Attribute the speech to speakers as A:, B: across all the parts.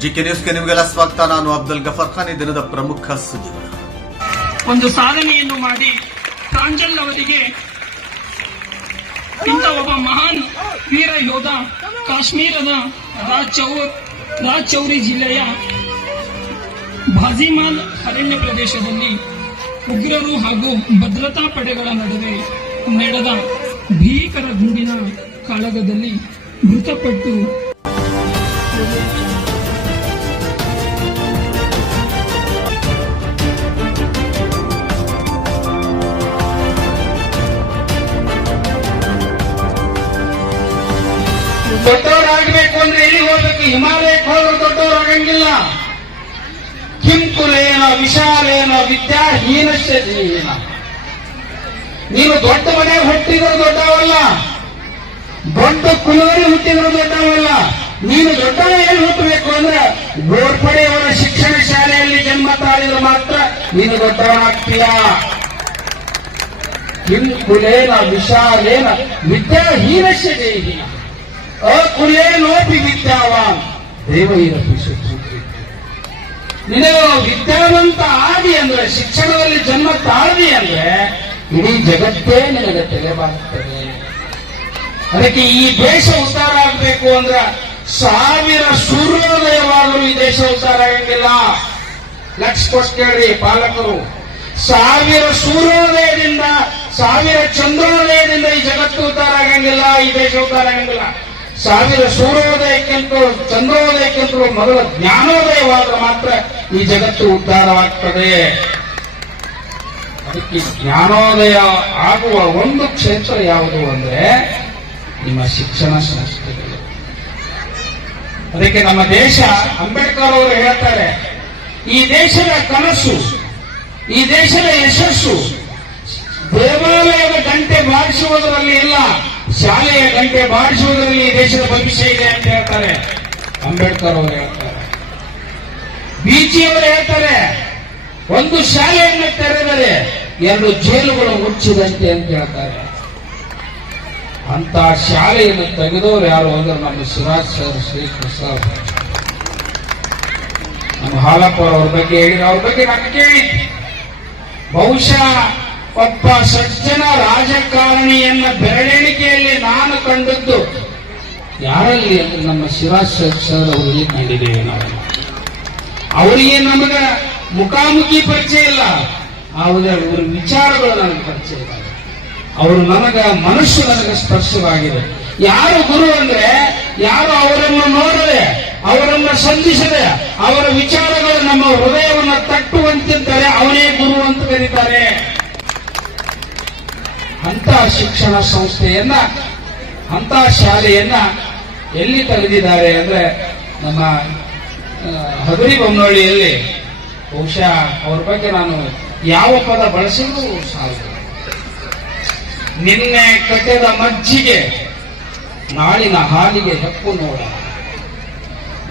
A: GK ನ್ಯೂಸ್ಗೆ ನಿಮಗೆಲ್ಲ ಸ್ವಾಗತ. ನಾನು ಅಬ್ದುಲ್ ಗಫರ್ ಖಾನ್, ಈ ದಿನದ ಪ್ರಮುಖ ಸುದ್ದಿಗಳು.
B: ಒಂದು ಸಾಧನೆಯನ್ನು ಮಾಡಿ ಪ್ರಾಂಜಲ್ ಅವರಿಗೆ ಇಂಥ ಒಬ್ಬ ಮಹಾನ್ ವೀರ ಯೋಧ ಕಾಶ್ಮೀರದ ರಾಜ್ ಚೌರ್ ಚೌರಿ ಜಿಲ್ಲೆಯ ಭಾಜಿಮಾಲ್ ಅರಣ್ಯ ಪ್ರದೇಶದಲ್ಲಿ ಉಗ್ರರು ಹಾಗೂ ಭದ್ರತಾ ಪಡೆಗಳ ನಡುವೆ ನಡೆದ ಭೀಕರ ಗುಂಡಿನ ಕಾಳಗದಲ್ಲಿ ಮೃತಪಟ್ಟು
C: ದೊಡ್ಡವರಾಗಬೇಕು ಅಂದ್ರೆ ಎಲ್ಲಿ ಹೋಗ್ಬೇಕು? ಹಿಮಾಲಯಕ್ಕೆ ಹೋದ್ರೆ ದೊಡ್ಡವರಾಗಂಗಿಲ್ಲ. ಕಿಂಕುಲೇನ, ವಿಶಾಲೇನ ವಿದ್ಯಾಹೀನಶ್ಚೇನ ನೀನು ದೊಡ್ಡ ಮನೆ ಹುಟ್ಟಿದ್ರು ದೊಡ್ಡವಲ್ಲ ದೊಡ್ಡ ಕುಲವರಿ ಹುಟ್ಟಿದ್ರು ದೊಡ್ಡವಲ್ಲ ನೀನು ದೊಡ್ಡವ ಏನು ಹುಟ್ಟಬೇಕು ಅಂದ್ರೆ ಗೋರ್ಪಡೆಯವರ ಶಿಕ್ಷಣ ಶಾಲೆಯಲ್ಲಿ ಜನ್ಮ ತಾಳಿದ್ರೆ ಮಾತ್ರ ನೀನು ದೊಡ್ಡವನಾಗ್ತೀಯ. ಕುಲೇನ ವಿಶಾಲೇನ ವಿದ್ಯಾಹೀನಶ್ಯ ದೇಹಿ. ಅಕುಲೇನೋಪಿ ವಿದ್ಯಾವಾನ್. ದೇವಹೀನ ಸುಕೃತಿ ನೀನು ವಿದ್ಯಾವಂತ ಆದಿ ಅಂದ್ರೆ, ಶಿಕ್ಷಣದಲ್ಲಿ ಜನ್ಮ ತಾಳ್ದಿ ಅಂದ್ರೆ, ಇಡೀ ಜಗತ್ತೇ ನಿನಗೆ ತೆರೆಬಾಗ್ತದೆ ಅದಕ್ಕೆ ಈ ದೇಶ ಉದ್ಧಾರ ಆಗಬೇಕು ಅಂದ್ರೆ ಸಾವಿರ ಸೂರ್ಯೋದಯವಾದರೂ ಈ ದೇಶ ಉದ್ಧಾರ ಆಗಂಗಿಲ್ಲ. ಲಕ್ಷ ಕೊಟ್ಟು ಕೇಳ್ರಿ ಪಾಲಕರು. ಸಾವಿರ ಸೂರ್ಯೋದಯದಿಂದ ಸಾವಿರ ಚಂದ್ರೋದಯದಿಂದ ಈ ಜಗತ್ತು ಉದ್ಧಾರ ಆಗಂಗಿಲ್ಲ, ಈ ದೇಶ ಉದ್ಧಾರ ಆಗಂಗಿಲ್ಲ. ಸಾವಿರ ಸೂರ್ಯೋದಯಕ್ಕಿಂತಲೂ ಚಂದ್ರೋದಯಕ್ಕಿಂತಲೂ ಮೊದಲ ಜ್ಞಾನೋದಯವಾದ್ರೆ ಮಾತ್ರ ಈ ಜಗತ್ತು ಉದ್ಧಾರವಾಗ್ತದೆ. ಅದಕ್ಕೆ ಜ್ಞಾನೋದಯ ಆಗುವ ಒಂದು ಕ್ಷೇತ್ರ ಯಾವುದು ಅಂದ್ರೆ ನಿಮ್ಮ ಶಿಕ್ಷಣ ಸಂಸ್ಥೆಗಳು. ಅದಕ್ಕೆ ನಮ್ಮ ದೇಶ ಅಂಬೇಡ್ಕರ್ ಅವರು ಹೇಳ್ತಾರೆ, ಈ ದೇಶದ ಕನಸು, ಈ ದೇಶದ ಯಶಸ್ಸು ದೇವಾಲಯದ ಗಂಟೆ ಬಾರಿಸುವುದರಲ್ಲಿ ಇಲ್ಲ, ಶಾಲೆಯ ಗಂಟೆ ಬಾರಿಸುವುದರಲ್ಲಿ ಈ ದೇಶದ ಭವಿಷ್ಯ ಇದೆ ಅಂತ ಹೇಳ್ತಾರೆ. ಅಂಬೇಡ್ಕರ್ ಅವರು ಹೇಳ್ತಾರೆ. ಬೀಚಿಯವರು ಹೇಳ್ತಾರೆ, ಒಂದು ಶಾಲೆಯನ್ನು ತೆರೆದರೆ ಎರಡು ಜೈಲುಗಳು ಮುಚ್ಚಿದಂತೆ ಅಂತ ಹೇಳ್ತಾರೆ. ಅಂತ ಶಾಲೆಯನ್ನು ತೆಗೆದವರು ಯಾರು ಅಂದ್ರೆ ನಮ್ಮ ಶಿವರಾಜ್ ಸರ್ ಶ್ರೀ ಸರ್ ನಮ್ಮ ಹಾಲಪ್ಪ ಅವ್ರ ಬಗ್ಗೆ ಹೇಳಿದ ಅವ್ರ ಬಗ್ಗೆ ನಾನು ಕೇಳಿದ್ದೆ ಬಹುಶಃ ಒಬ್ಬ ಸಜ್ಜನ ರಾಜಕಾರಣಿಯನ್ನ ಬೆರಳೆಣಿಕೆಯಲ್ಲಿ ನಾನು ಕಂಡದ್ದು ಯಾರಲ್ಲಿ ಅಂದ್ರೆ ನಮ್ಮ ಶಿವರಾಜ್ ಸರ್ ಸರ್ ಅವರಲ್ಲಿ ಕಂಡಿದ್ದೇವೆ ನಾವು ಅವರಿಗೆ ನಮಗ ಮುಖಾಮುಖಿ ಪರಿಚಯ ಇಲ್ಲ. ಆದರೆ ಅವರ ವಿಚಾರಗಳು ನನಗೆ ಪರಿಚಯ ಇಲ್ಲ. ಅವರು ನನಗ ಮನಸ್ಸು ನನಗ ಸ್ಪರ್ಶವಾಗಿದೆ. ಯಾರು ಗುರು ಅಂದ್ರೆ ಯಾರು ಅವರನ್ನು ನೋಡದೆ, ಅವರನ್ನು ಸಂಧಿಸದೆ, ಅವರ ವಿಚಾರಗಳು ನಮ್ಮ ಹೃದಯವನ್ನು ತಟ್ಟುವಂತಿದ್ದರೆ ಅವನೇ ಗುರು ಅಂತ ಕರೀತಾರೆ. ಅಂತ ಶಿಕ್ಷಣ ಸಂಸ್ಥೆಯನ್ನ ಅಂತ ಶಾಲೆಯನ್ನ ಎಲ್ಲಿ ತೆಗೆದಿದ್ದಾರೆ ಅಂದ್ರೆ ನಮ್ಮ ಹಗರಿ ಬೊಮ್ಮನಹಳ್ಳಿಯಲ್ಲಿ ಬಹುಶಃ ಅವ್ರ ಬಗ್ಗೆ ನಾನು ಯಾವ ಪದ ಬಳಸಿದ್ರು ಸಾಲದು. ನಿನ್ನೆ ಕಟ್ಟೆದ ಮಜ್ಜಿಗೆ, ನಾಳಿನ ಹಾಲಿಗೆ ಹೆಪ್ಪು ನೋಡ.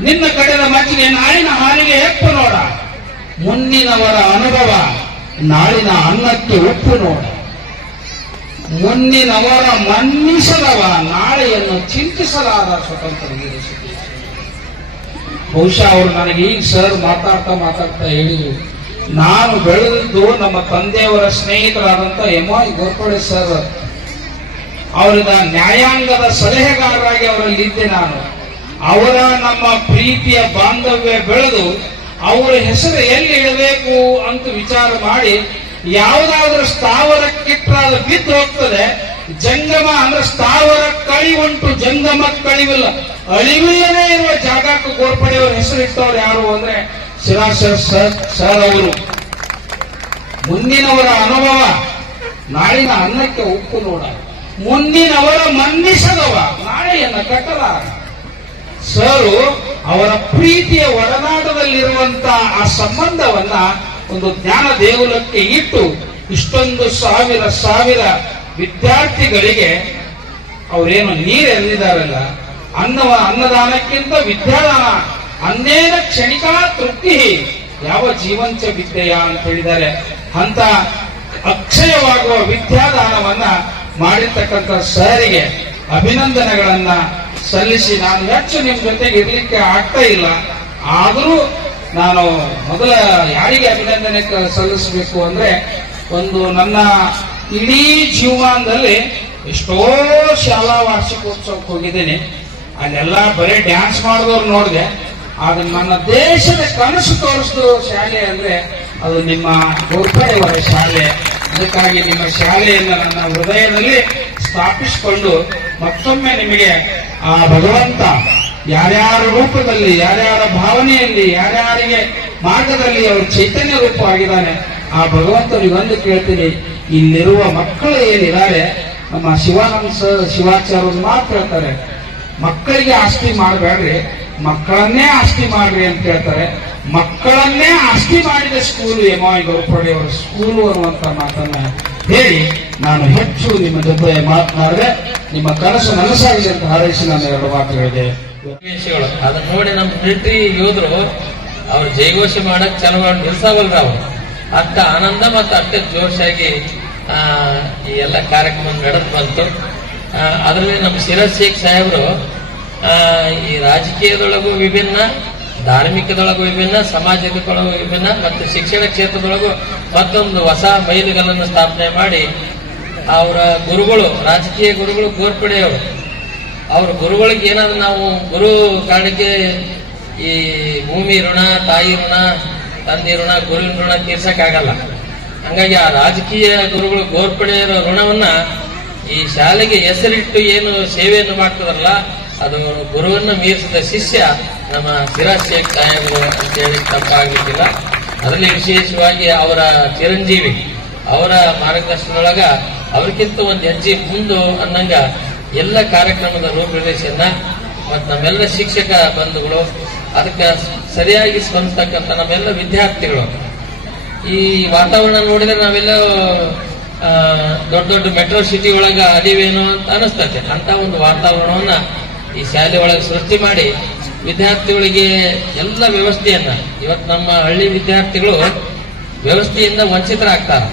C: ನಿನ್ನ ಕಡೆದ ಮಜ್ಜಿಗೆ, ನಾಳಿನ ಹಾಲಿಗೆ ಹೆಪ್ಪು ನೋಡ. ಮುನ್ನಿನವರ ಅನುಭವ, ನಾಳಿನ ಅನ್ನಕ್ಕೆ ಉಪ್ಪು ನೋಡ. ಮುನ್ನಿನವರ ಮನ್ನಿಸದವ, ನಾಳೆಯನ್ನು ಚಿಂತಿಸಲಾದ ಸ್ವತಂತ್ರ ಬಹುಶಃ ಅವರು ನನಗೆ ಈಗ ಸರ್ ಮಾತಾಡ್ತಾ ಮಾತಾಡ್ತಾ ಹೇಳಿದ್ರು ನಾನು ಬೆಳೆದಿದ್ದು ನಮ್ಮ ತಂದೆಯವರ ಸ್ನೇಹಿತರಾದಂತ ಎಂ ಐ ಗೋರ್ಪಡೆ ಸರ್. ಅವರಿಂದ ನ್ಯಾಯಾಂಗದ ಸಲಹೆಗಾರರಾಗಿ ಅವರಲ್ಲಿ ಇದ್ದೆ ನಾನು. ಅವರ ನಮ್ಮ ಪ್ರೀತಿಯ ಬಾಂಧವ್ಯ ಬೆಳೆದು ಅವರ ಹೆಸರು ಎಲ್ಲಿ ಇಡಬೇಕು ಅಂತ ವಿಚಾರ ಮಾಡಿ ಯಾವುದಾದ್ರೂ ಸ್ಥಾವರ ಅದು ಬಿದ್ದು ಹೋಗ್ತದೆ. ಜಂಗಮ ಅಂದ್ರೆ ಸ್ಥಾವರ ಕಳಿ ಉಂಟು, ಜಂಗಮ ಕಳಿವಿಲ್ಲ. ಅಳಿವಿಲ್ಲದೆ ಇರುವ ಜಾಗಕ್ಕೆ ಗೋರ್ಪಡೆಯವರ ಹೆಸರು ಇಟ್ಟವ್ರು ಯಾರು ಅಂದ್ರೆ ಶಿರಾಶರ್ ಸರ್ ಸರ್ ಅವರು. ಮುಂದಿನವರ ಅನುಭವ, ನಾಳಿನ ಅನ್ನಕ್ಕೆ ಉಪ್ಪು ನೋಡ. ಮುಂದಿನವರ ಮನ್ನಿಸದವ, ನಾಳೆಯನ್ನ ಕಟ್ಟಲ ಸರು, ಅವರ ಪ್ರೀತಿಯ ಒಡನಾಟದಲ್ಲಿರುವಂತಹ ಆ ಸಂಬಂಧವನ್ನ ಒಂದು ಜ್ಞಾನ ದೇಗುಲಕ್ಕೆ ಇಟ್ಟು ಇಷ್ಟೊಂದು ಸಾವಿರ ಸಾವಿರ ವಿದ್ಯಾರ್ಥಿಗಳಿಗೆ ಅವರೇನು ನೀರು ಎಲ್ಲಿದಾರಲ್ಲ ಅನ್ನವ ಅನ್ನದಾನಕ್ಕಿಂತ ವಿದ್ಯಾದಾನ ಅನ್ನೇನ ಕ್ಷಣಿಕಾ ತೃಪ್ತಿ ಯಾವ ಜೀವಂತ ವಿದ್ಯೆಯ ಅಂತ ಹೇಳಿದ್ದಾರೆ ಅಂತ ಅಕ್ಷಯವಾಗುವ ವಿದ್ಯಾದಾನವನ್ನ ಮಾಡಿರ್ತಕ್ಕಂಥ ಸರಿಗೆ ಅಭಿನಂದನೆಗಳನ್ನ ಸಲ್ಲಿಸಿ ನಾನು ಹೆಚ್ಚು ನಿಮ್ ಜೊತೆಗೆ ಇರ್ಲಿಕ್ಕೆ ಆಗ್ತಾ ಇಲ್ಲ. ಆದರೂ ನಾನು ಮೊದಲ ಯಾರಿಗೆ ಅಭಿನಂದನೆ ಸಲ್ಲಿಸಬೇಕು ಅಂದ್ರೆ ಒಂದು ನನ್ನ ಇಡೀ ಜೀವನದಲ್ಲಿ ಎಷ್ಟೋ ಶಾಲಾ ವಾರ್ಷಿಕೋತ್ಸವಕ್ಕೆ ಹೋಗಿದ್ದೇನೆ. ಅಲ್ಲೆಲ್ಲ ಬರೀ ಡ್ಯಾನ್ಸ್ ಮಾಡಿದವ್ರು ನೋಡಿದೆ. ಆದ್ರೆ ನನ್ನ ದೇಶದ ಕನಸು ತೋರಿಸಿದ ಶಾಲೆ ಅಂದ್ರೆ ಅದು ನಿಮ್ಮ ಗೋರ್ಪಡೆಯವರ ಶಾಲೆ. ಅದಕ್ಕಾಗಿ ನಿಮ್ಮ ಶಾಲೆಯನ್ನು ನನ್ನ ಹೃದಯದಲ್ಲಿ ಸ್ಥಾಪಿಸಿಕೊಂಡು ಮತ್ತೊಮ್ಮೆ ನಿಮಗೆ ಆ ಭಗವಂತ ಯಾರ್ಯಾರ ರೂಪದಲ್ಲಿ, ಯಾರ್ಯಾರ ಭಾವನೆಯಲ್ಲಿ, ಯಾರ್ಯಾರಿಗೆ ಮಾರ್ಗದಲ್ಲಿ ಅವರು ಚೈತನ್ಯ ರೂಪವಾಗಿದ್ದಾನೆ, ಆ ಭಗವಂತನಿಗೆ ಒಂದು ಕೇಳ್ತೀನಿ, ಇಲ್ಲಿರುವ ಮಕ್ಕಳು ಏನಿದ್ದಾರೆ? ನಮ್ಮ ಶಿವಾನಂದ ಶಿವಾಚಾರ್ಯರು ಮಾತ್ರ ಹೇಳ್ತಾರೆ, ಮಕ್ಕಳಿಗೆ ಆಸ್ತಿ ಮಾಡಬೇಡ್ರಿ ಮಕ್ಕಳನ್ನೇ ಆಸ್ತಿ ಮಾಡ್ರಿ ಅಂತ ಹೇಳ್ತಾರೆ. ಮಕ್ಕಳನ್ನೇ ಆಸ್ತಿ ಮಾಡಿದ ಸ್ಕೂಲು ಎಮಾಯಿ ಗೌಪಡೆಯವರ ಸ್ಕೂಲು ಅನ್ನುವಂತ ಮಾತನ್ನ ಹೇಳಿ ನಾನು ಹೆಚ್ಚು ನಿಮ್ಮ ಜೊತೆ ಮಾತನಾಡಿದೆ. ನಿಮ್ಮ ಕನಸು ನನಸಾಗಿದೆ ಅಂತ ಹಾರೈಸಿ ನಾನು ಎರಡು ಮಾತುಗಳಿದೆ
D: ವಿಷಯಗಳು ಅದನ್ನ ನೋಡಿ ನಮ್ಮ ಮಿಲಿಟರಿ ಯೋಧರು, ಅವ್ರು ಜೈಘೋಷ ಮಾಡಕ್ ಚಲೋ ನಿಲ್ಸಾವಲ್ರ ಅವ್ರು. ಅಂತ ಆನಂದ ಮತ್ತು ಅಷ್ಟೇ ಜೋಶಾಗಿ ಈ ಎಲ್ಲ ಕಾರ್ಯಕ್ರಮ ನಡೆದು ಬಂತು. ಅದರಲ್ಲಿ ನಮ್ಮ ಶಿರಸ್ ಶೇಖ್ ಸಾಹೇಬರು ಈ ರಾಜಕೀಯದೊಳಗೂ ವಿಭಿನ್ನ, ಧಾರ್ಮಿಕದೊಳಗೂ ವಿಭಿನ್ನ, ಸಮಾಜದೊಳಗೂ ವಿಭಿನ್ನ, ಮತ್ತು ಶಿಕ್ಷಣ ಕ್ಷೇತ್ರದೊಳಗೂ ಮತ್ತೊಂದು ಹೊಸ ಮೈಲುಗಲ್ಲನ್ನು ಸ್ಥಾಪನೆ ಮಾಡಿ ಅವರ ಗುರುಗಳು, ರಾಜಕೀಯ ಗುರುಗಳು ಗೋರ್ಪಡೆಯವರು. ಅವ್ರ ಗುರುಗಳಿಗೆ ಏನಾದ್ರು ನಾವು ಗುರು ಕಾರಣಕ್ಕೆ ಈ ಭೂಮಿ ಋಣ, ತಾಯಿ ಋಣ, ತಂದೆ ಋಣ ಗುರುವಿನ ಋಣ ತೀರ್ಸಕ್ಕಾಗಲ್ಲ. ಹಂಗಾಗಿ ಆ ರಾಜಕೀಯ ಗುರುಗಳು ಗೋರ್ಪಡೆಯ ಋಣವನ್ನ ಈ ಶಾಲೆಗೆ ಹೆಸರಿಟ್ಟು ಏನು ಸೇವೆಯನ್ನು ಮಾಡ್ತದಲ್ಲ ಅದು ಗುರುವನ್ನ ಮೀರಿಸಿದ ಶಿಷ್ಯ ನಮ್ಮ ಸಿರಾಜ್ ಶೇಖ್ ಅಂತ ಹೇಳಿ ತಪ್ಪಾಗಲಿಕ್ಕಿಲ್ಲ ಅದರಲ್ಲಿ ವಿಶೇಷವಾಗಿ ಅವರ ಚಿರಂಜೀವಿ, ಅವರ ಮಾರ್ಗದರ್ಶನದೊಳಗ ಅವ್ರಿಗಿಂತ ಒಂದು ಹೆಜ್ಜೆ ಮುಂದು ಅನ್ನಂಗ ಎಲ್ಲ ಕಾರ್ಯಕ್ರಮದ ರೂಪರೇಷನ್ನ ಮತ್ತು ನಮ್ಮೆಲ್ಲ ಶಿಕ್ಷಕ ಬಂಧುಗಳು, ಅದಕ್ಕೆ ಸರಿಯಾಗಿ ಸ್ಪಂದಿಸ್ತಕ್ಕಂಥ ನಮ್ಮೆಲ್ಲ ವಿದ್ಯಾರ್ಥಿಗಳು. ಈ ವಾತಾವರಣ ನೋಡಿದ್ರೆ ನಾವೆಲ್ಲ ದೊಡ್ಡ ದೊಡ್ಡ ಮೆಟ್ರೋ ಸಿಟಿ ಒಳಗ ಅದಿವೇನೋ ಅಂತ ಅನಿಸ್ತದೆ. ಅಂತ ಒಂದು ವಾತಾವರಣವನ್ನ ಈ ಶಾಲೆ ಒಳಗೆ ಸೃಷ್ಟಿ ಮಾಡಿ ವಿದ್ಯಾರ್ಥಿಗಳಿಗೆ ಎಲ್ಲ ವ್ಯವಸ್ಥೆಯನ್ನ ಇವತ್ತು ನಮ್ಮ ಹಳ್ಳಿ ವಿದ್ಯಾರ್ಥಿಗಳು ವ್ಯವಸ್ಥೆಯಿಂದ ವಂಚಿತರಾಗ್ತಾರೆ.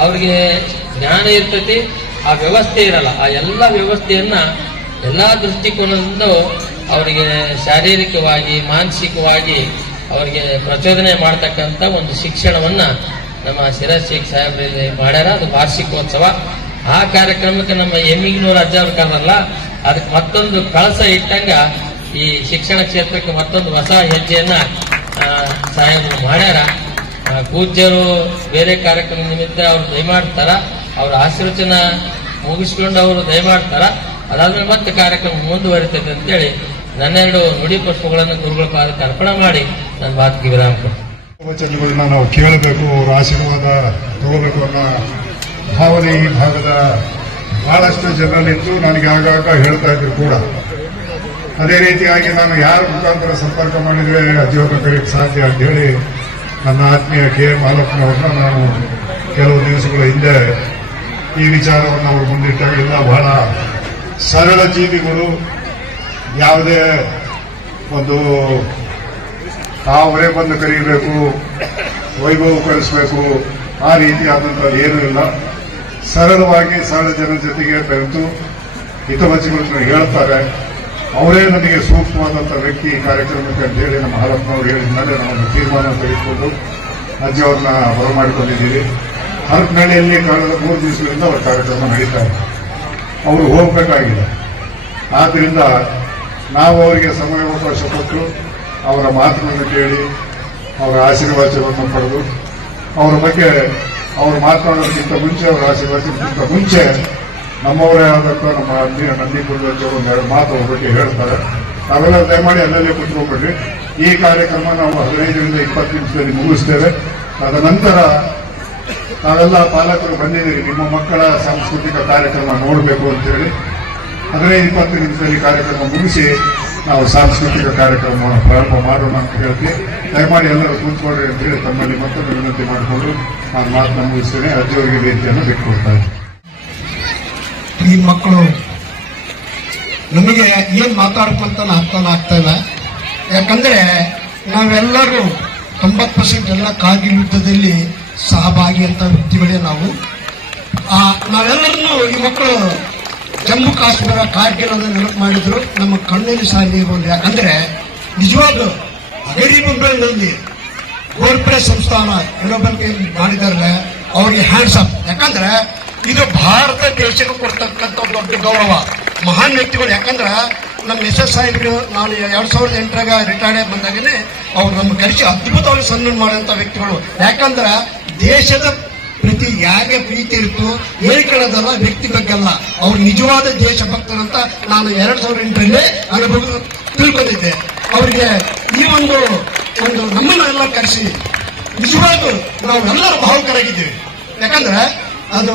D: ಅವ್ರಿಗೆ ಜ್ಞಾನ ಇರ್ತೈತಿ, ಆ ವ್ಯವಸ್ಥೆ ಇರಲ್ಲ. ಆ ಎಲ್ಲ ವ್ಯವಸ್ಥೆಯನ್ನ ಎಲ್ಲಾ ದೃಷ್ಟಿಕೋನದಿಂದ ಅವರಿಗೆ ಶಾರೀರಿಕವಾಗಿ, ಮಾನಸಿಕವಾಗಿ ಅವರಿಗೆ ಪ್ರಚೋದನೆ ಮಾಡ್ತಕ್ಕಂಥ ಒಂದು ಶಿಕ್ಷಣವನ್ನ ನಮ್ಮ ಸಿರಾಜ್ ಶೇಖ್ ಸಾಹೇಬ್ರಲ್ಲಿ ಮಾಡ್ಯಾರ. ಅದು ವಾರ್ಷಿಕೋತ್ಸವ. ಆ ಕಾರ್ಯಕ್ರಮಕ್ಕೆ ನಮ್ಮ ಎಮ್ಮಿಗ್ನೂರು ಅಜ್ಜ ಅವ್ರು ಕರಲ್ಲ ಅದಕ್ಕೆ ಮತ್ತೊಂದು ಕಳಸ ಇಟ್ಟಂಗ ಈ ಶಿಕ್ಷಣ ಕ್ಷೇತ್ರಕ್ಕೆ ಮತ್ತೊಂದು ಹೊಸ ಹೆಜ್ಜೆಯನ್ನ ಸಹಾಯ ಮಾಡ್ಯಾರ. ಪೂಜ್ಯರು ಬೇರೆ ಕಾರ್ಯಕ್ರಮ ನಿಮಿತ್ತ ಅವ್ರು ದಯಮಾಡ್ತಾರ ಅವ್ರ ಆಶೀರ್ವಚನ ಮುಗಿಸ್ಕೊಂಡು ಅವರು ದಯಮಾಡ್ತಾರ ಅದಾದ್ಮೇಲೆ ಮತ್ತೆ ಕಾರ್ಯಕ್ರಮ ಮುಂದುವರಿತೈತೆ ಅಂತೇಳಿ ನನ್ನೆರಡು ನುಡಿ ಪುಷ್ಪಗಳನ್ನು ಗುರುಗಳ ಪಾದಕ್ಕೆ ಅರ್ಪಣ ಮಾಡಿ ನನ್ನ ಮಾತಿಗೆ ವಿರಾಮ ಕೊಡ್ತೀನಿ.
E: ವಚನಗಳನ್ನ ನಾವು ಕೇಳಬೇಕು, ಅವರ ಆಶೀರ್ವಾದ ತಗೋಬೇಕು ಅನ್ನೋ ಭಾವನೆ ಈ ಭಾಗದ ಬಹಳಷ್ಟು ಜನರಲ್ಲಿತ್ತು ನನಗೆ ಆಗಾಗ ಹೇಳ್ತಾ ಇದ್ರು ಕೂಡ. ಅದೇ ರೀತಿಯಾಗಿ ನಾನು ಯಾರ ಮುಖಾಂತರ ಸಂಪರ್ಕ ಮಾಡಿದ್ರೆ ಅಜ್ಜಿಯವ್ರನ್ನ ಕರೆಯಕ್ಕೆ ಸಾಧ್ಯ ಅಂತ ಹೇಳಿ ನನ್ನ ಆತ್ಮೀಯ ಕೆ ಎಂ ಹಾಲಪ್ಪನವ್ರನ್ನ ನಾನು ಕೆಲವು ದಿವಸಗಳ ಹಿಂದೆ ಈ ವಿಚಾರವನ್ನು ಅವರು ಮುಂದಿಟ್ಟಾಗ, ಇಲ್ಲ, ಬಹಳ ಸರಳ ಜೀವಿಗಳು. ಯಾವುದೇ ಒಂದು ತಾವರೇ ಬಂದು ಕರೀಬೇಕು ವೈಭವ ಕಳಿಸ್ಬೇಕು ಆ ರೀತಿಯಾದಂಥದ್ದು ಏನೂ ಇಲ್ಲ. ಸರಳವಾಗಿ ಸರಳ ಜನರ ಜೊತೆಗೆ ಬೆರೆತು ಹಿತವಚನಗಳನ್ನು ಹೇಳ್ತಾರೆ. ಅವರೇ ನನಗೆ ಸೂಕ್ತವಾದಂಥ ವ್ಯಕ್ತಿ ಈ ಕಾರ್ಯಕ್ರಮಕ್ಕೆ ಅಂತ ಹೇಳಿ ನಮ್ಮ ಹರಪ್ಪನವರು ಹೇಳಿದ ಮೇಲೆ ನಾವು ತೀರ್ಮಾನ ತೆಗೆದುಕೊಂಡು ಅಜ್ಜಿ ಅವ್ರನ್ನ ಬರಮಾಡಿಕೊಂಡಿದ್ದೀವಿ. ಹರಪನಹಳ್ಳಿಯಲ್ಲಿ ಕಳೆದ ಮೂರು ದಿವಸಗಳಿಂದ ಅವರ ಕಾರ್ಯಕ್ರಮ ನಡೀತಾ ಇದೆ. ಅವರು ಹೋಗಬೇಕಾಗಿದೆ. ಆದ್ದರಿಂದ ನಾವು ಅವರಿಗೆ ಸಮಯಾವಕಾಶ ಕೊಟ್ಟು ಅವರ ಮಾತುಗಳನ್ನು ಕೇಳಿ ಅವರ ಆಶೀರ್ವಾದವನ್ನು ಪಡೆದು ಅವರ ಬಗ್ಗೆ ಅವರು ಮಾತನಾಡೋದಕ್ಕಿಂತ ಮುಂಚೆ ಅವರ ಆಶೀರ್ವಾದಕ್ಕಿಂತ ಮುಂಚೆ ನಮ್ಮವರೇ ಆದಂತ ನಮ್ಮ ಅಜ್ಜಿ ನಂದಿ ಕುಲಜಿ ಒಂದು ಎರಡು ಮಾತು ಅವ್ರ ಬಗ್ಗೆ ಹೇಳ್ತಾರೆ. ನಾವೆಲ್ಲ ದಯಮಾಡಿ ಅಲ್ಲಲ್ಲೇ ಕುತ್ಕೊಂಡ್ಬಿಡ್ರಿ. ಈ ಕಾರ್ಯಕ್ರಮ ನಾವು ಹದಿನೈದರಿಂದ ಇಪ್ಪತ್ತು ನಿಮಿಷದಲ್ಲಿ ಮುಗಿಸ್ತೇವೆ. ತದನಂತರ ನಾವೆಲ್ಲ ಪಾಲಕರು ಬಂದಿದ್ದೀರಿ. ನಿಮ್ಮ ಮಕ್ಕಳ ಸಾಂಸ್ಕೃತಿಕ ಕಾರ್ಯಕ್ರಮ ನೋಡಬೇಕು ಅಂತ ಹೇಳಿ ಹದಿನೈದು, ಇಪ್ಪತ್ತು ನಿಮಿಷದಲ್ಲಿ ಕಾರ್ಯಕ್ರಮ ಮುಗಿಸಿ ನಾವು ಸಾಂಸ್ಕೃತಿಕ ಕಾರ್ಯಕ್ರಮವನ್ನು ಪ್ರಾರಂಭ ಮಾಡೋಣ ಅಂತ ಹೇಳ್ತೀವಿ ದಯಮಾಡಿ ಎಲ್ಲರೂ ಕೂತ್ಕೊಳ್ಳಿ ಅಂತ ಹೇಳಿ ತಮ್ಮಲ್ಲಿ ಮತ್ತೊಮ್ಮೆ ವಿನಂತಿ ಮಾಡಿಕೊಂಡು ನಾನು ಮಾತನ್ನು ಮುಗಿಸ್ತೇನೆ ಅಜ್ಜಿಯವರಿಗೆ ರೀತಿಯನ್ನು ಬಿಟ್ಕೊಡ್ತಾ ಇದ್ದೀನಿ.
F: ಈ ಮಕ್ಕಳು ನಮಗೆ ಏನ್ ಮಾತಾಡ್ಕೊಂತ ಅರ್ಥನ ಆಗ್ತಾ ಇಲ್ಲ. ಯಾಕಂದ್ರೆ ನಾವೆಲ್ಲರೂ ತೊಂಬತ್ತು ಪರ್ಸೆಂಟ್ ಎಲ್ಲ ಕಾರ್ಗಿಲ್ ಯುದ್ಧದಲ್ಲಿ ಸಹಭಾಗಿ ಅಂತ ವ್ಯಕ್ತಿಗಳೇ ನಾವು. ನಾವೆಲ್ಲರನ್ನು ಈ ಮಕ್ಕಳು ಜಮ್ಮು ಕಾಶ್ಮೀರ ಕಾರ್ಗಿಲ್ ಅನ್ನ ನೆನಪು ಮಾಡಿದ್ರು. ನಮ್ಮ ಕಣ್ಣಲ್ಲಿ ಸಾರಿ ಯಾಕಂದ್ರೆ ನಿಜವಾದ ಗರೀಬ್ ಗೋಲ್ಪಡೆ ಸಂಸ್ಥಾನ ಇನ್ನೊಬ್ಬರಿಗೆ ಮಾಡಿದಾರೆ ಅವ್ರಿಗೆ ಹ್ಯಾಂಡ್ಸ್ ಅಪ್ ಯಾಕಂದ್ರೆ, ಇದು ಭಾರತ ದೇಶಕ್ಕೆ ಕೊಡ್ತಕ್ಕಂಥ ದೊಡ್ಡ ಗೌರವ. ಮಹಾನ್ ವ್ಯಕ್ತಿಗಳು. ಯಾಕಂದ್ರೆ, ನಮ್ಮ ಎಸ್ ಸಾಹೇಬರು ನಾನು ಎರಡ್ ಸಾವಿರದ ಎಂಟರಾಗ ರಿಟೈರ್ಡ್ ಬಂದಾಗನೇ, ಅವ್ರು ನಮ್ಮ ಕರೆಸಿ ಅದ್ಭುತವಾಗಿ ಸನ್ಮಾನ ಮಾಡುವಂಥ ವ್ಯಕ್ತಿಗಳು. ಯಾಕಂದ್ರೆ, ದೇಶದ ಪ್ರತಿ ಯಾರಿಗೆ ಪ್ರೀತಿ ಇರ್ತೋ ಹೇಳ್ಕೊಳ್ಳೋದಲ್ಲ ವ್ಯಕ್ತಿ ಬಗ್ಗೆ ಅಲ್ಲ ಅವ್ರು ನಿಜವಾದ ದೇಶಭಕ್ತರಂತ ನಾನು ಎರಡ್ ಸಾವಿರದ ಎಂಟರಲ್ಲೇ ಅನುಭವ ತಿಳ್ಕೊಂಡಿದ್ದೆ. ಅವರಿಗೆ ಈ ಒಂದು ಒಂದು ನಮ್ಮನ್ನೆಲ್ಲ ಕರೆಸಿ. ನಿಜವಾಗ್ಲೂ ನಾವೆಲ್ಲರೂ ಭಾವುಕರಾಗಿದ್ದೀವಿ. ಯಾಕಂದ್ರೆ ಅದು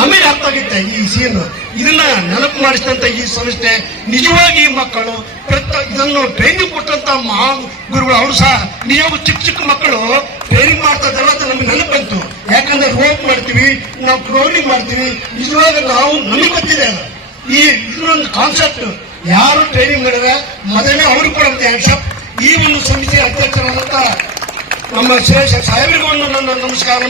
F: ನಮಗೆ ಅರ್ಥ ಆಗುತ್ತೆ ಈ ಸೀನ್ ಇದನ್ನ ನೆನಪು ಮಾಡಿಸಿದಂತ ಈ ಸಂಸ್ಥೆ ನಿಜವಾಗಿ ಈ ಮಕ್ಕಳು ಇದನ್ನು ಟ್ರೈನಿಂಗ್ ಕೊಟ್ಟಂತ ಮಹಾ ಗುರುಗಳು, ಅವರು ಸಹ ನೀವು ಚಿಕ್ಕ ಚಿಕ್ಕ ಮಕ್ಕಳು ಟ್ರೈನಿಂಗ್ ಮಾಡ್ತಾ ಇದ್ದಾರಲ್ಲ ಅಂತ ನಮ್ಗೆ ನೆನಪಂತು. ಯಾಕಂದ್ರೆ ರೋಪ್ ಮಾಡ್ತೀವಿ, ನಾವು ಕ್ರೋನಿಂಗ್ ಮಾಡ್ತೀವಿ, ನಿಜವಾಗ ನಾವು ನಮಗೆ ಗೊತ್ತಿದೆ ಈ ಒಂದು ಕಾನ್ಸೆಪ್ಟ್ ಯಾರು ಟ್ರೈನಿಂಗ್ ಮಾಡಿದ್ರೆ ಮೊದಲೇ ಅವರು ಹ್ಯಾಂಡ್ಸಪ್ ಈ ಒಂದು ಸಮಿತಿಯ ಅಧ್ಯಕ್ಷರಾದಂತ ನಮ್ಮ ಶ್ರೇಷ್ಠ ಸಾಹೇಬರಿಗೂ ನನ್ನ ನಮಸ್ಕಾರ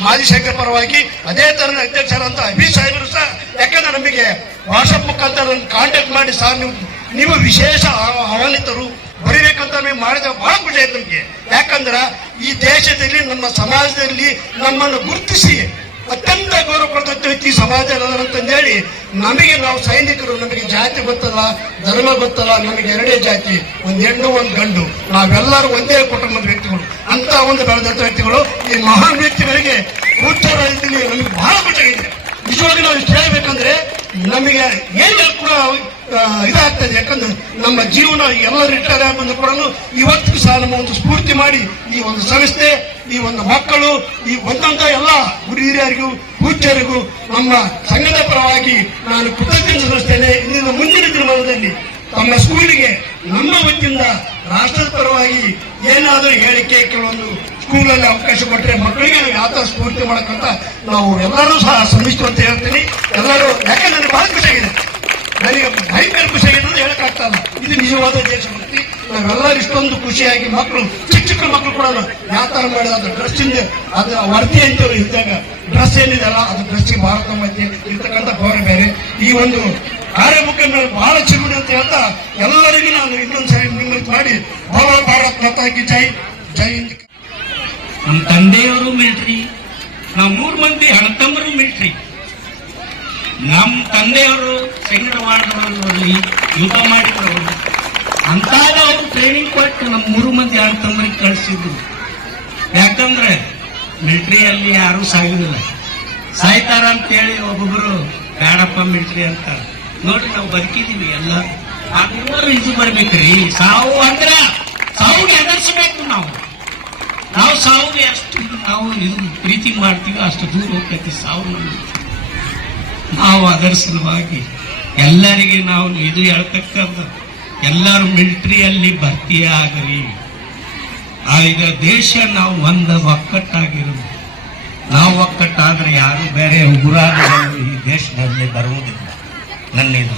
F: ಮಾಜಿ ಶಾಖೆ ಪರವಾಗಿ ಅದೇ ತರದ ಅಧ್ಯಕ್ಷರಂತ ಅಭಿ ಸಾಹೇಬರು ಸಹ ಯಾಕಂದ್ರೆ ನಮಗೆ ವಾಟ್ಸಪ್ ಮುಖಾಂತರ ಕಾಂಟ್ಯಾಕ್ಟ್ ಮಾಡಿ ಸರ್ ನೀವು ನೀವು ವಿಶೇಷ ಆಹ್- ಆಹ್ವಾನಿತರು, ಬರೀಬೇಕಂತ ನೀವು ಮಾಡಿದ ಬಹಳ ಖುಷಿ ಆಯ್ತು ನಮಗೆ. ಯಾಕಂದ್ರೆ ಈ ದೇಶದಲ್ಲಿ, ನಮ್ಮ ಸಮಾಜದಲ್ಲಿ ನಮ್ಮನ್ನು ಗುರುತಿಸಿ ಅತ್ಯಂತ ಗೌರವ ಕೊಡ್ತಕ್ಕ ವ್ಯಕ್ತಿ ಸಮಾಜದಲ್ಲಿ ಅಂತಂದೇಳಿ ನಮಗೆ ನಾವು ಸೈನಿಕರು, ನಮಗೆ ಜಾತಿ ಗೊತ್ತಲ್ಲ, ಧರ್ಮ ಗೊತ್ತಲ್ಲ, ನಮಗೆ ಎರಡೇ ಜಾತಿ, ಒಂದ್ ಹೆಣ್ಣು, ಒಂದ್ ಗಂಡು. ನಾವೆಲ್ಲರೂ ಒಂದೇ ಕುಟುಂಬದ ವ್ಯಕ್ತಿಗಳು. ಅಂತ ಒಂದು ಬೆಳೆದಂತ ವ್ಯಕ್ತಿಗಳು. ಈ ಮಹಾನ್ ವ್ಯಕ್ತಿಗಳಿಗೆ ನಮಗೆ ಬಹಳ ಖುಷಿಯಾಗಿದೆ ನಿಜವಾಗಿ ನಾವು ಇಷ್ಟು ಹೇಳಬೇಕಂದ್ರೆ ನಮಗೆ ಏನು ಕೂಡ ಇದಾಗ್ತದೆ. ಯಾಕಂದ್ರೆ ನಮ್ಮ ಜೀವನ ಎಲ್ಲ ರಿಟೈರ್ ಕೊಡಲು ಕೂಡ ಇವತ್ತಿಗೂ ಸಹ ನಮ್ಮ ಒಂದು ಸ್ಫೂರ್ತಿ ಮಾಡಿ ಈ ಒಂದು ಸಂಸ್ಥೆ, ಈ ಒಂದು ಮಕ್ಕಳು, ಈ ಬಂದಂತ ಎಲ್ಲ ಹಿರಿಯರಿಗೂ, ಪೂಜ್ಯರಿಗೂ ನಮ್ಮ ಸಂಘದ ಪರವಾಗಿ ನಾನು ಕೃತಜ್ಞತೆ ಸಲ್ಲಿಸ್ತೇನೆ. ಇಂದಿನ ಮುಂದಿನ ದಿನಮಾನದಲ್ಲಿ ತಮ್ಮ ಸ್ಕೂಲಿಗೆ, ನಮ್ಮ ವತಿಯಿಂದ ರಾಷ್ಟ್ರದ ಪರವಾಗಿ ಏನಾದರೂ ಹೇಳಿಕೆ, ಕೆಲವೊಂದು ಸ್ಕೂಲಲ್ಲಿ ಅವಕಾಶ ಕೊಟ್ಟರೆ ಮಕ್ಕಳಿಗೆ ನಾವು ಯಾವ ಥರ ಸ್ಫೂರ್ತಿ ಮಾಡಕ್ಕಂತ ನಾವು ಎಲ್ಲರೂ ಸಹ ಶ್ರಮಿಸ್ತು ಅಂತ ಹೇಳ್ತೀನಿ. ಎಲ್ಲರೂ ಯಾಕೆ ನನಗೆ ಬಹಳ ಖುಷಿಯಾಗಿದೆ ನನಗೆ ಭಯಂಕರ ಖುಷಿಯಾಗಿದೆ ಹೇಳಕ್ಕಾಗ್ತಾ ಇಲ್ಲ. ಇದು ನಿಜವಾದ ದೇಶಭಕ್ತಿ ನಾವೆಲ್ಲರೂ ಇಷ್ಟೊಂದು ಖುಷಿಯಾಗಿ ಮಕ್ಕಳು, ಚಿಕ್ಕ ಚಿಕ್ಕ ಮಕ್ಕಳು ಕೂಡ ಯಾವ ತರ ಮಾಡಿದ ಅದು ಡ್ರೆಸ್ ಇಂದ ಅದು ವರ್ತಿ ಅಂತೇಳಿ ಇದ್ದಾಗ ಡ್ರೆಸ್ ಏನಿದೆ ಅಲ್ಲ, ಅದು ಡ್ರೆಸ್ಸಿಗೆ ಭಾರತ ಮಧ್ಯೆ ಇರ್ತಕ್ಕಂಥ ಗೌರವ ಬೇರೆ. ಈ ಒಂದು ಕಾರ್ಯಮುಖ ಮೇಲೆ ಬಹಳ ಚಿಗುಡಿ ಅಂತ ಹೇಳ್ತಾ ಎಲ್ಲರಿಗೂ ನಾನು ಇನ್ನೊಂದು ಸಾರಿ ನಿಮ್ಮಂತ ಮಾಡಿ, ಭವ ಭಾರತ್ ಮಾತಾಕಿ ಜೈ ಜೈ ಹಿಂದ್.
B: ನಮ್ಮ ತಂದೆಯವರು ಮಿಲ್ಟ್ರಿ ನಾವು ಮೂರು ಮಂದಿ ಅಣ್ಣತಮ್ಮರು ಮಿಲಿಟ್ರಿ ನಮ್ಮ ತಂದೆಯವರು ಸೈನ್ಯದ ವಾರ್ಡ್ಗಳಲ್ಲಿ ಯುದ್ಧ ಮಾಡಿದ್ರು. ಅಂತಾಗ ಅವರು ಟ್ರೈನಿಂಗ್ ಕೊಟ್ಟು ನಮ್ಮ ಮೂರು ಮಂದಿ ಅಣ್ಣತಮ್ಮರಿಗೆ ಕಳಿಸಿದ್ರು. ಯಾಕಂದ್ರೆ ಮಿಲಿಟ್ರಿಯಲ್ಲಿ ಯಾರೂ ಸಾಯೋದಿಲ್ಲ. ಸಾಯ್ತಾರ ಅಂತೇಳಿ ಒಬ್ಬೊಬ್ಬರು ಬೇಡಪ್ಪ ಮಿಲಿಟ್ರಿ ಅಂತ. ನೋಡಿ ನಾವು ಬದುಕಿದೀವಿ ಎಲ್ಲ. ಅದೆಲ್ಲರೂ ಇದು ಬರ್ಬೇಕ್ರಿ. ಸಾವು ಅಂದ್ರೆ ಸಾವು ಎದರ್ಸಬೇಕು ನಾವು. ನಾವು ಸಾವಿಗೆ ಎಷ್ಟು ನಾವು ಇದು ಪ್ರೀತಿ ಮಾಡ್ತೀವಿ ಅಷ್ಟು ದೂರ ಹೋಗ್ತೈತಿ ಸಾವು ನಾವು ಅದರ ಸಲುವಾಗಿ ಎಲ್ಲರಿಗೆ ನಾವು ಇದು ಹೇಳ್ತಕ್ಕಂಥ ಎಲ್ಲರೂ ಮಿಲಿಟರಿಯಲ್ಲಿ ಭರ್ತಿಯೇ ಆಗಲಿ ಈಗ ದೇಶ ನಾವು ಒಂದು ಒಕ್ಕಟ್ಟಾಗಿರೋದು. ನಾವು ಒಕ್ಕಟ್ಟಾದ್ರೆ ಯಾರು ಬೇರೆ ಉಗ್ರಾದಿಗಳು ಈ ದೇಶದಲ್ಲಿ ಬರುವುದಿಲ್ಲ ನನ್ನಿದು.